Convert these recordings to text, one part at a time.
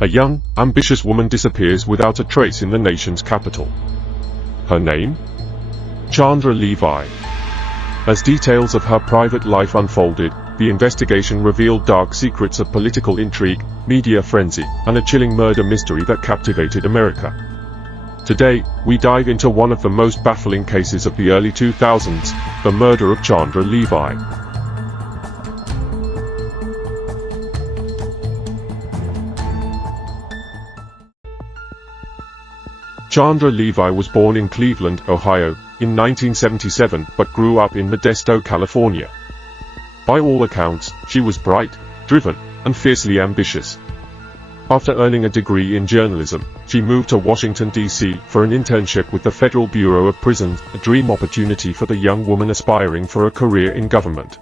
A young, ambitious woman disappears without a trace in the nation's capital. Her name? Chandra Levy. As details of her private life unfolded, the investigation revealed dark secrets of political intrigue, media frenzy, and a chilling murder mystery that captivated America. Today, we dive into one of the most baffling cases of the early 2000s, the murder of Chandra Levy. Chandra Levy was born in Cleveland, Ohio, in 1977 but grew up in Modesto, California. By all accounts, she was bright, driven, and fiercely ambitious. After earning a degree in journalism, she moved to Washington, D.C. for an internship with the Federal Bureau of Prisons, a dream opportunity for the young woman aspiring for a career in government.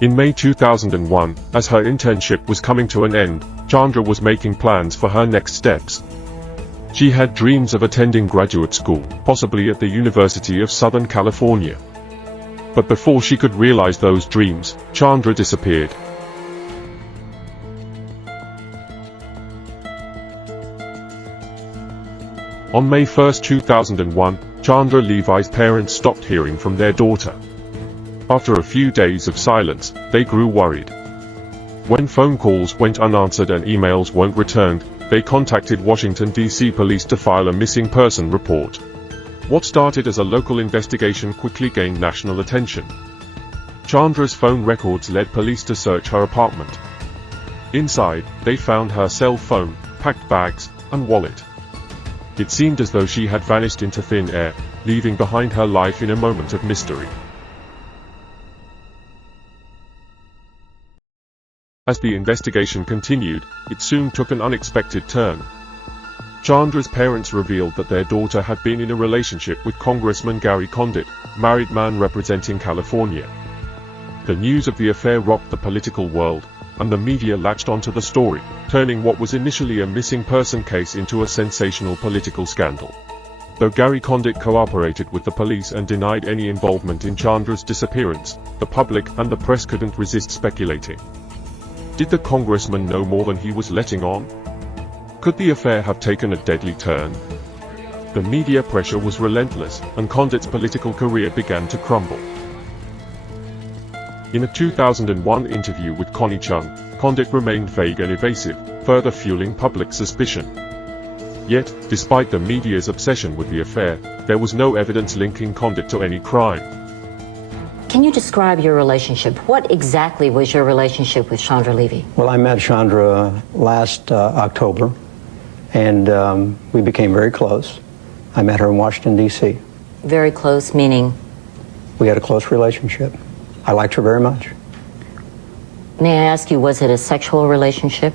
In May 2001, as her internship was coming to an end, Chandra was making plans for her next steps. She had dreams of attending graduate school, possibly at the University of Southern California. But before she could realize those dreams, Chandra disappeared. On May 1, 2001, Chandra Levy's parents stopped hearing from their daughter. After a few days of silence, they grew worried. When phone calls went unanswered and emails weren't returned, they contacted Washington, D.C. police to file a missing person report. What started as a local investigation quickly gained national attention. Chandra's phone records led police to search her apartment. Inside, they found her cell phone, packed bags, and wallet. It seemed as though she had vanished into thin air, leaving behind her life in a moment of mystery. As the investigation continued, it soon took an unexpected turn. Chandra's parents revealed that their daughter had been in a relationship with Congressman Gary Condit, married man representing California. The news of the affair rocked the political world, and the media latched onto the story, turning what was initially a missing person case into a sensational political scandal. Though Gary Condit cooperated with the police and denied any involvement in Chandra's disappearance, the public and the press couldn't resist speculating. Did the congressman know more than he was letting on? Could the affair have taken a deadly turn? The media pressure was relentless, and Condit's political career began to crumble. In a 2001 interview with Connie Chung, Condit remained vague and evasive, further fueling public suspicion. Yet, despite the media's obsession with the affair, there was no evidence linking Condit to any crime. Can you describe your relationship? What exactly was your relationship with Chandra Levy? Well, I met Chandra last October, and we became very close. I met her in Washington, D.C. Very close, meaning? We had a close relationship. I liked her very much. May I ask you, was it a sexual relationship?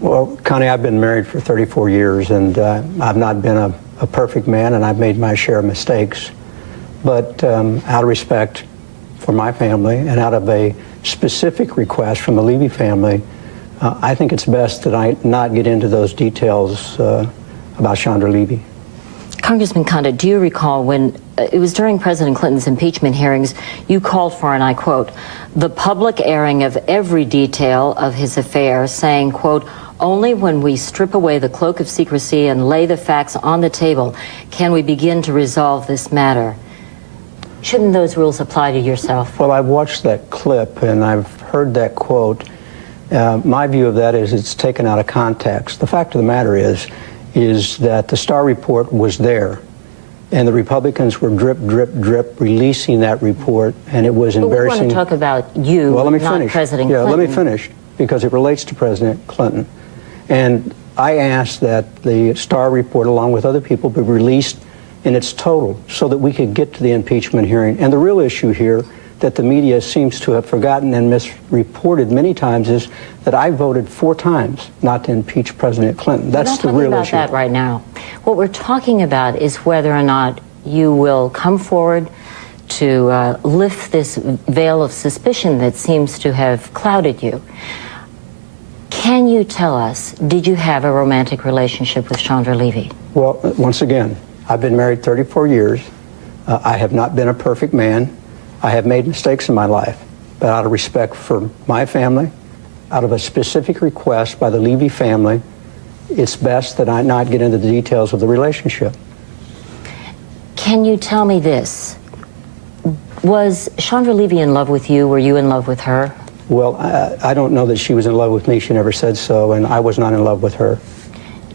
Well, Connie, I've been married for 34 years, and I've not been a perfect man, and I've made my share of mistakes. But out of respect for my family and out of a specific request from the Levy family, I think it's best that I not get into those details about Chandra Levy. Congressman Condit, do you recall when it was during President Clinton's impeachment hearings, you called for, and I quote, the public airing of every detail of his affair, saying, quote, only when we strip away the cloak of secrecy and lay the facts on the table can we begin to resolve this matter. Shouldn't those rules apply to yourself? Well, I've watched that clip and I've heard that quote. My view of that is it's taken out of context. The fact of the matter is that the Starr report was there, and the Republicans were drip, drip, drip releasing that report, and it was embarrassing. We want to talk about you, well, let me not finish. President Clinton. Clinton. Let me finish, because it relates to President Clinton. And I asked that the Starr report, along with other people, be released in its total so that we could get to the impeachment hearing. And the real issue here that the media seems to have forgotten and misreported many times is that I voted 4 times not to impeach President Clinton. That's the real issue. We're not talking about that right now. What we're talking about is whether or not you will come forward to lift this veil of suspicion that seems to have clouded you. Can you tell us, did you have a romantic relationship with Chandra Levy? Well, once again, I've been married 34 years. I have not been a perfect man. I have made mistakes in my life. But out of respect for my family, out of a specific request by the Levy family, it's best that I not get into the details of the relationship. Can you tell me this? Was Chandra Levy in love with you? Were you in love with her? Well, I don't know that she was in love with me. She never said so, and I was not in love with her.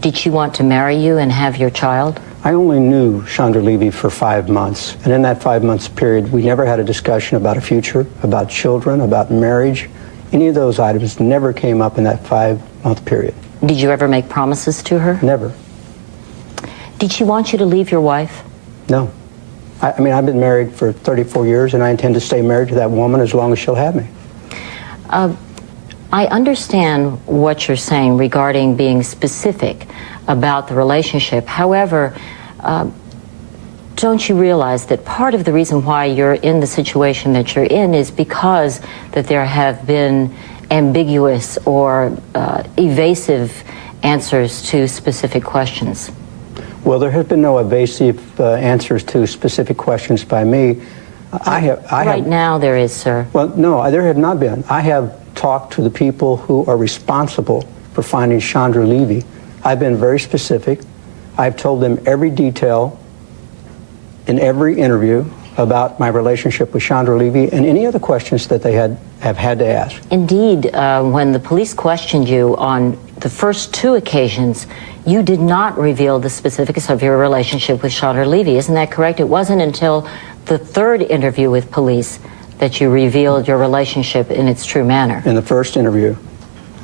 Did she want to marry you and have your child? I only knew Chandra Levy for 5 months, and in that 5 months period, we never had a discussion about a future, about children, about marriage. Any of those items never came up in that 5-month period. Did you ever make promises to her? Never. Did she want you to leave your wife? No. I mean, I've been married for 34 years, and I intend to stay married to that woman as long as she'll have me. I understand what you're saying regarding being specific about the relationship. However, don't you realize that part of the reason why you're in the situation that you're in is because that there have been ambiguous or evasive answers to specific questions? Well, there have been no evasive answers to specific questions by me. Right now there is, sir. Well, no, there have not been. I have talked to the people who are responsible for finding Chandra Levy. I've been very specific. I've told them every detail in every interview about my relationship with Chandra Levy and any other questions that they have had to ask. Indeed, when the police questioned you on the first 2 occasions, you did not reveal the specifics of your relationship with Chandra Levy. Isn't that correct? It wasn't until the 3rd interview with police that you revealed your relationship in its true manner. In the first interview,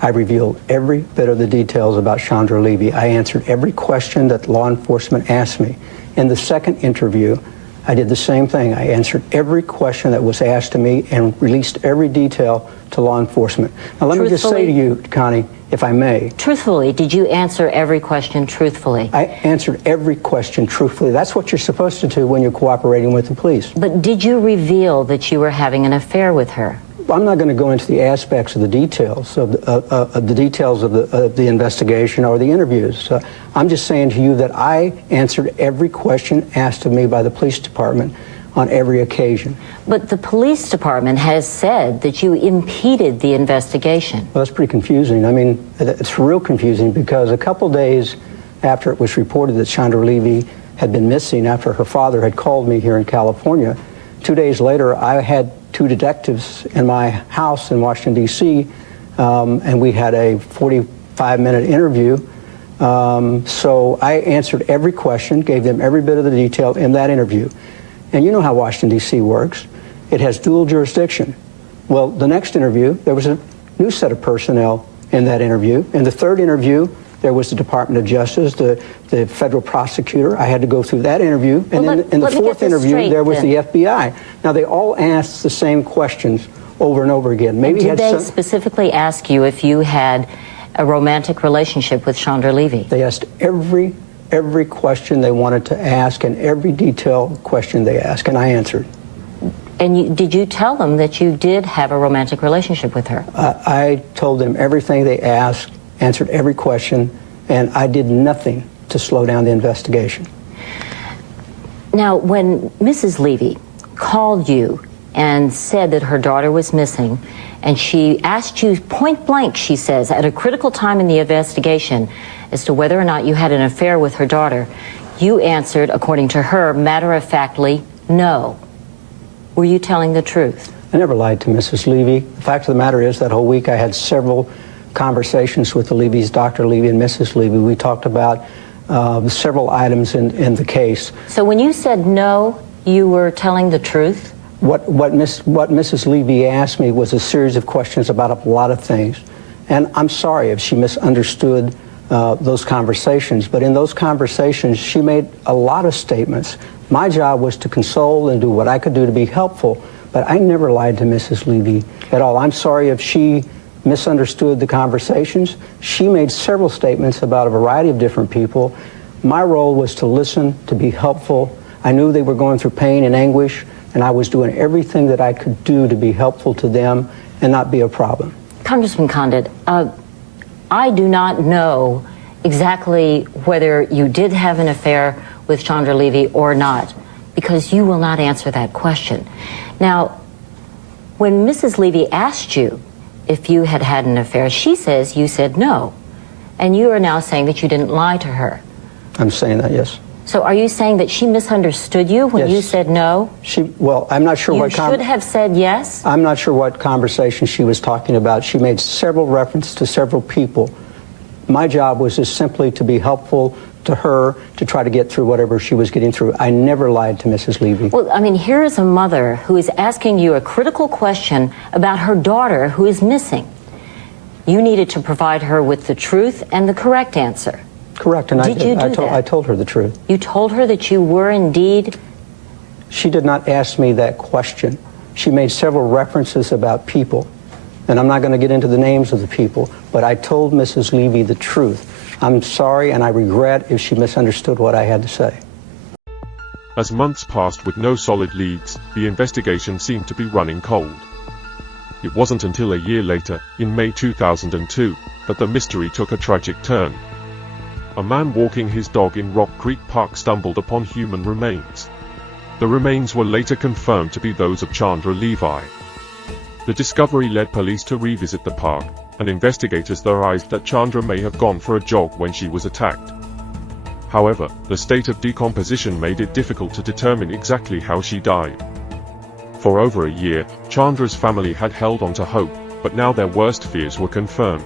I revealed every bit of the details about Chandra Levy. I answered every question that law enforcement asked me. In the second interview, I did the same thing. I answered every question that was asked of me and released every detail to law enforcement. Now, let me just say to you, Connie, if I may. Truthfully, did you answer every question truthfully? I answered every question truthfully. That's what you're supposed to do when you're cooperating with the police. But did you reveal that you were having an affair with her? I'm not going to go into the aspects of the details of the investigation or the interviews. I'm just saying to you that I answered every question asked of me by the police department on every occasion. But the police department has said that you impeded the investigation. Well, that's pretty confusing. I mean, it's real confusing because a couple days after it was reported that Chandra Levy had been missing, after her father had called me here in California, 2 days later, I had 2 detectives in my house in Washington, D.C., and we had a 45-minute interview. So I answered every question, gave them every bit of the detail in that interview. And you know how Washington, D.C. works. It has dual jurisdiction. Well, the next interview, there was a new set of personnel in that interview. In the 3rd interview, there was the Department of Justice, the federal prosecutor. I had to go through that interview. And then in the 4th interview, there was the FBI. Now, they all asked the same questions over and over again. Maybe did they specifically ask you if you had a romantic relationship with Chandra Levy? They asked every question they wanted to ask and every detailed question they asked, and I answered. And did you tell them that you did have a romantic relationship with her? I told them everything they asked, answered every question, and I did nothing to slow down the investigation. Now, when Mrs. Levy called you and said that her daughter was missing, and she asked you point blank, she says, at a critical time in the investigation as to whether or not you had an affair with her daughter, you answered, according to her, matter-of-factly, no. Were you telling the truth? I never lied to Mrs. Levy. The fact of the matter is that whole week I had several conversations with the Levys, Dr. Levy and Mrs. Levy. We talked about several items in the case. So when you said no, you were telling the truth? What Mrs. Levy asked me was a series of questions about a lot of things. And I'm sorry if she misunderstood those conversations, but in those conversations she made a lot of statements. My job was to console and do what I could do to be helpful, but I never lied to Mrs. Levy at all. I'm sorry if she misunderstood the conversations. She made several statements about a variety of different people. My role was to listen, to be helpful. I knew they were going through pain and anguish, and I was doing everything that I could do to be helpful to them and not be a problem. Congressman Condit, I do not know exactly whether you did have an affair with Chandra Levy or not, because you will not answer that question. Now, when Mrs. Levy asked you if you had had an affair, she says you said no. And you are now saying that you didn't lie to her. I'm saying that, yes. So are you saying that she misunderstood you when Yes. you said no? Well, I'm not sure You what should have said yes? I'm not sure what conversation she was talking about. She made several references to several people. My job was just simply to be helpful to her to try to get through whatever she was getting through. I never lied to Mrs. Levy. Well, I mean, here is a mother who is asking you a critical question about her daughter who is missing. You needed to provide her with the truth and the correct answer. Correct, and Did you do that? I told her the truth. You told her that you were indeed... She did not ask me that question. She made several references about people, and I'm not going to get into the names of the people, but I told Mrs. Levy the truth. I'm sorry, and I regret if she misunderstood what I had to say. As months passed with no solid leads, the investigation seemed to be running cold. It wasn't until a year later, in May 2002, that the mystery took a tragic turn. A man walking his dog in Rock Creek Park stumbled upon human remains. The remains were later confirmed to be those of Chandra Levy. The discovery led police to revisit the park, and investigators theorized that Chandra may have gone for a jog when she was attacked. However, the state of decomposition made it difficult to determine exactly how she died. For over a year, Chandra's family had held on to hope, but now their worst fears were confirmed.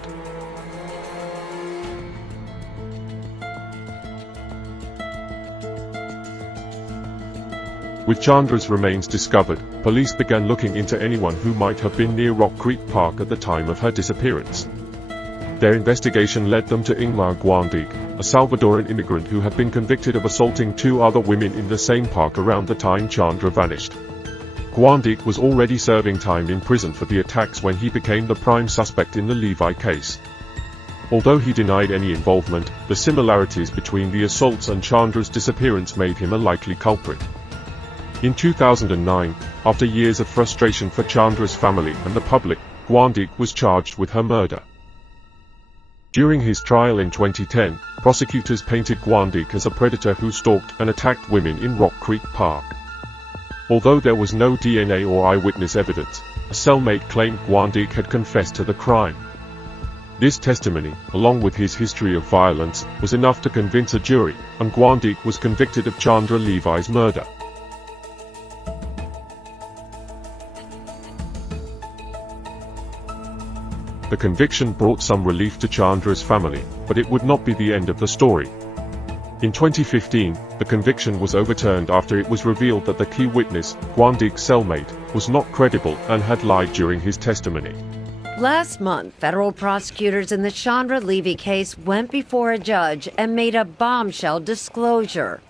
With Chandra's remains discovered, police began looking into anyone who might have been near Rock Creek Park at the time of her disappearance. Their investigation led them to Ingmar Guandic, a Salvadoran immigrant who had been convicted of assaulting 2 other women in the same park around the time Chandra vanished. Guandic was already serving time in prison for the attacks when he became the prime suspect in the Levy case. Although he denied any involvement, the similarities between the assaults and Chandra's disappearance made him a likely culprit. In 2009, after years of frustration for Chandra's family and the public, Guandic was charged with her murder. During his trial in 2010, prosecutors painted Guandic as a predator who stalked and attacked women in Rock Creek Park. Although there was no DNA or eyewitness evidence, a cellmate claimed Guandic had confessed to the crime. This testimony, along with his history of violence, was enough to convince a jury, and Guandic was convicted of Chandra Levy's murder. The conviction brought some relief to Chandra's family, but it would not be the end of the story. In 2015, the conviction was overturned after it was revealed that the key witness, Guandic's cellmate, was not credible and had lied during his testimony. Last month, federal prosecutors in the Chandra Levy case went before a judge and made a bombshell disclosure.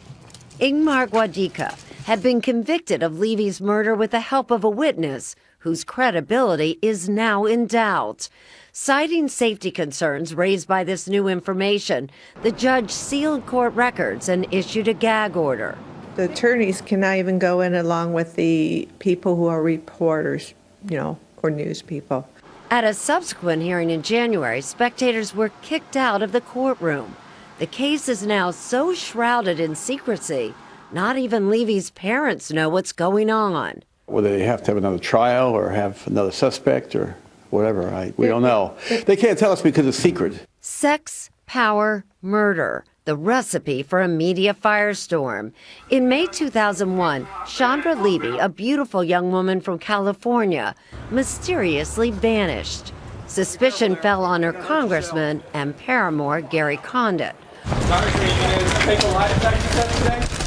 Ingmar Guandic had been convicted of Levy's murder with the help of a witness whose credibility is now in doubt. Citing safety concerns raised by this new information, the judge sealed court records and issued a gag order. The attorneys cannot even go in along with the people who are reporters, or news people. At a subsequent hearing in January, spectators were kicked out of the courtroom. The case is now so shrouded in secrecy, not even Levy's parents know what's going on. Whether they have to have another trial or have another suspect or whatever, we don't know. They can't tell us because it's secret. Sex, power, murder. The recipe for a media firestorm. In May 2001, Chandra Levy, a beautiful young woman from California, mysteriously vanished. Suspicion fell on her congressman and paramour Gary Condit.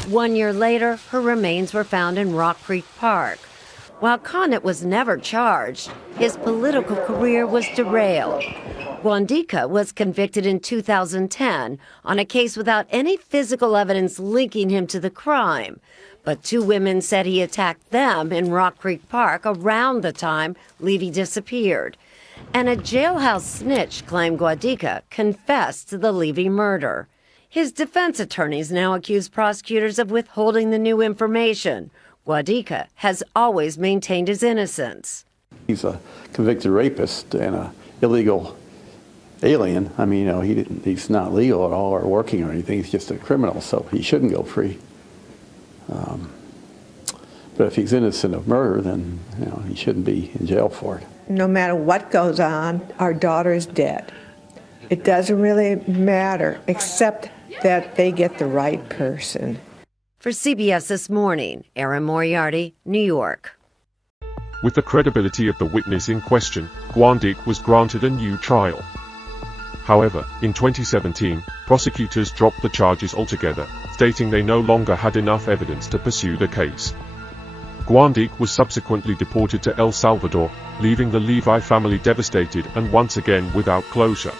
1 year later, her remains were found in Rock Creek Park. While Condit was never charged, his political career was derailed. Guandic was convicted in 2010 on a case without any physical evidence linking him to the crime. But 2 women said he attacked them in Rock Creek Park around the time Levy disappeared. And a jailhouse snitch claimed Guandic confessed to the Levy murder. His defense attorneys now accuse prosecutors of withholding the new information. Guandic has always maintained his innocence. He's a convicted rapist and an illegal alien. He's not legal at all or working or anything. He's just a criminal, so he shouldn't go free. But if he's innocent of murder, then he shouldn't be in jail for it. No matter what goes on, our daughter is dead. It doesn't really matter, except that they get the right person. For CBS This Morning, Erin Moriarty, New York. With the credibility of the witness in question, Guandic was granted a new trial. However, in 2017, prosecutors dropped the charges altogether, stating they no longer had enough evidence to pursue the case. Guandic was subsequently deported to El Salvador, leaving the Levy family devastated and once again without closure.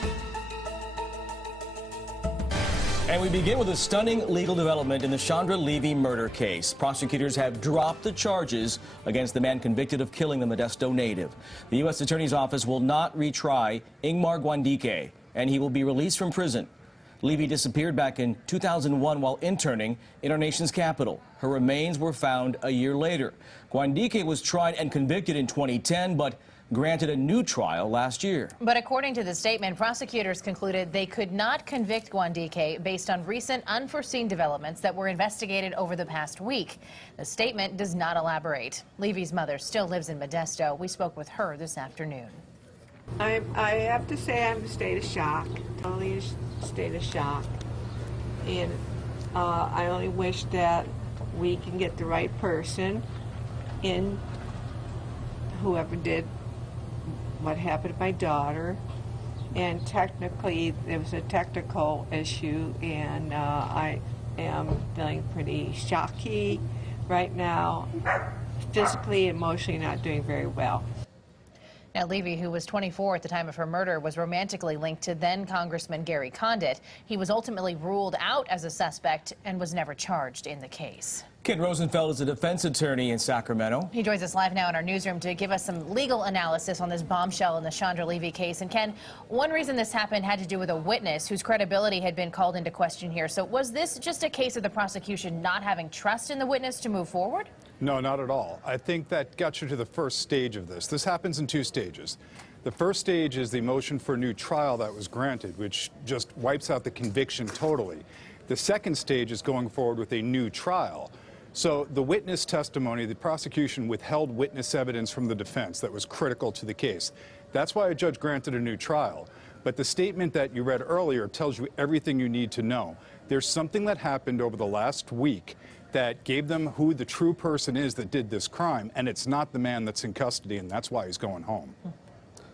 And we begin with a stunning legal development in the Chandra Levy murder case. Prosecutors have dropped the charges against the man convicted of killing the Modesto native. The U.S. Attorney's Office will not retry Ingmar Guandique, and he will be released from prison. Levy disappeared back in 2001 while interning in our nation's capital. Her remains were found a year later. Guandique was tried and convicted in 2010, but granted a new trial last year. But according to the statement, prosecutors concluded they could not convict Guandique based on recent unforeseen developments that were investigated over the past week. The statement does not elaborate. Levy's mother still lives in Modesto. We spoke with her this afternoon. I have to say I'm in a state of shock, totally a state of shock. And I only wish that we can get the right person in, whoever did what happened to my daughter. And technically, there was a technical issue, and I am feeling pretty shocky right now, physically, emotionally not doing very well. Now, Levy, who was 24 at the time of her murder, was romantically linked to then Congressman Gary Condit. He was ultimately ruled out as a suspect and was never charged in the case. Ken Rosenfeld is a defense attorney in Sacramento. He joins us live now in our newsroom to give us some legal analysis on this bombshell in the Chandra Levy case. And Ken, one reason this happened had to do with a witness whose credibility had been called into question here. So was this just a case of the prosecution not having trust in the witness to move forward? No, not at all. I think that got you to the first stage of this. This happens in two stages. The first stage is the motion for a new trial that was granted, which just wipes out the conviction totally. The second stage is going forward with a new trial. So the witness testimony, the prosecution withheld witness evidence from the defense that was critical to the case. That's why a judge granted a new trial. But the statement that you read earlier tells you everything you need to know. There's something that happened over the last week that gave them who the true person is that did this crime, and it's not the man that's in custody, and that's why he's going home.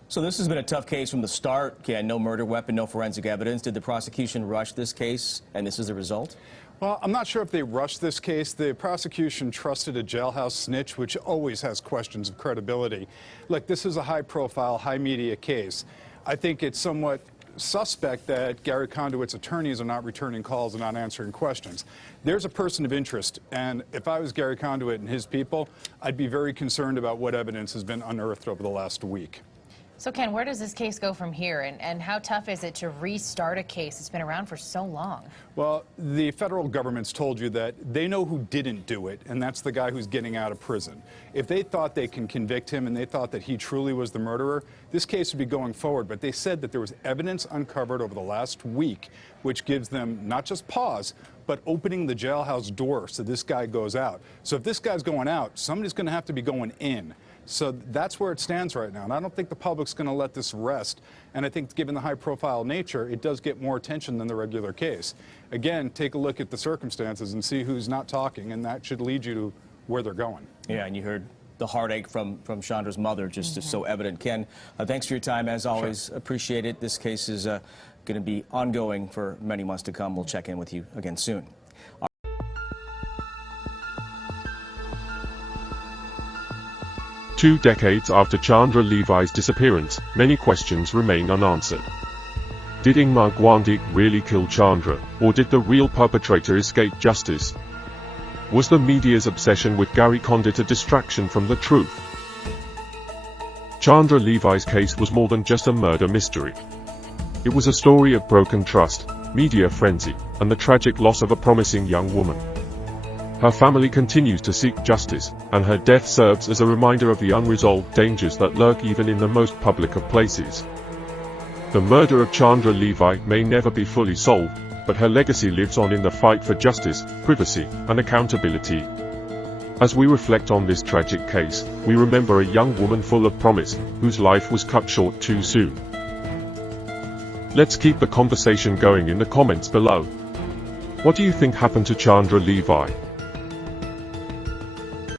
So this has been a tough case from the start. Ken, no murder weapon, no forensic evidence. Did the prosecution rush this case, and this is the result? Well, I'm not sure if they rushed this case. The prosecution trusted a jailhouse snitch, which always has questions of credibility. Look, this is a high-profile, high-media case. I think it's somewhat suspect that Gary Conduit's attorneys are not returning calls and not answering questions. There's a person of interest, and if I was Gary Conduit and his people, I'd be very concerned about what evidence has been unearthed over the last week. So, Ken, where does this case go from here, and how tough is it to restart a case that's been around for so long? Well, the federal government's told you that they know who didn't do it, and that's the guy who's getting out of prison. If they thought they can convict him and they thought that he truly was the murderer, this case would be going forward. But they said that there was evidence uncovered over the last week, which gives them not just pause, but opening the jailhouse door so this guy goes out. So if this guy's going out, somebody's going to have to be going in. So that's where it stands right now. And I don't think the public's going to let this rest. And I think given the high-profile nature, it does get more attention than the regular case. Again, take a look at the circumstances and see who's not talking, and that should lead you to where they're going. Yeah, and you heard the heartache from Chandra's mother, just so evident. Ken, thanks for your time, as always. Sure. Appreciate it. This case is going to be ongoing for many months to come. We'll check in with you again soon. 2 decades after Chandra Levy's disappearance, many questions remain unanswered. Did Ingmar Guandique really kill Chandra, or did the real perpetrator escape justice? Was the media's obsession with Gary Condit a distraction from the truth? Chandra Levy's case was more than just a murder mystery. It was a story of broken trust, media frenzy, and the tragic loss of a promising young woman. Her family continues to seek justice, and her death serves as a reminder of the unresolved dangers that lurk even in the most public of places. The murder of Chandra Levy may never be fully solved, but her legacy lives on in the fight for justice, privacy, and accountability. As we reflect on this tragic case, we remember a young woman full of promise, whose life was cut short too soon. Let's keep the conversation going in the comments below. What do you think happened to Chandra Levy?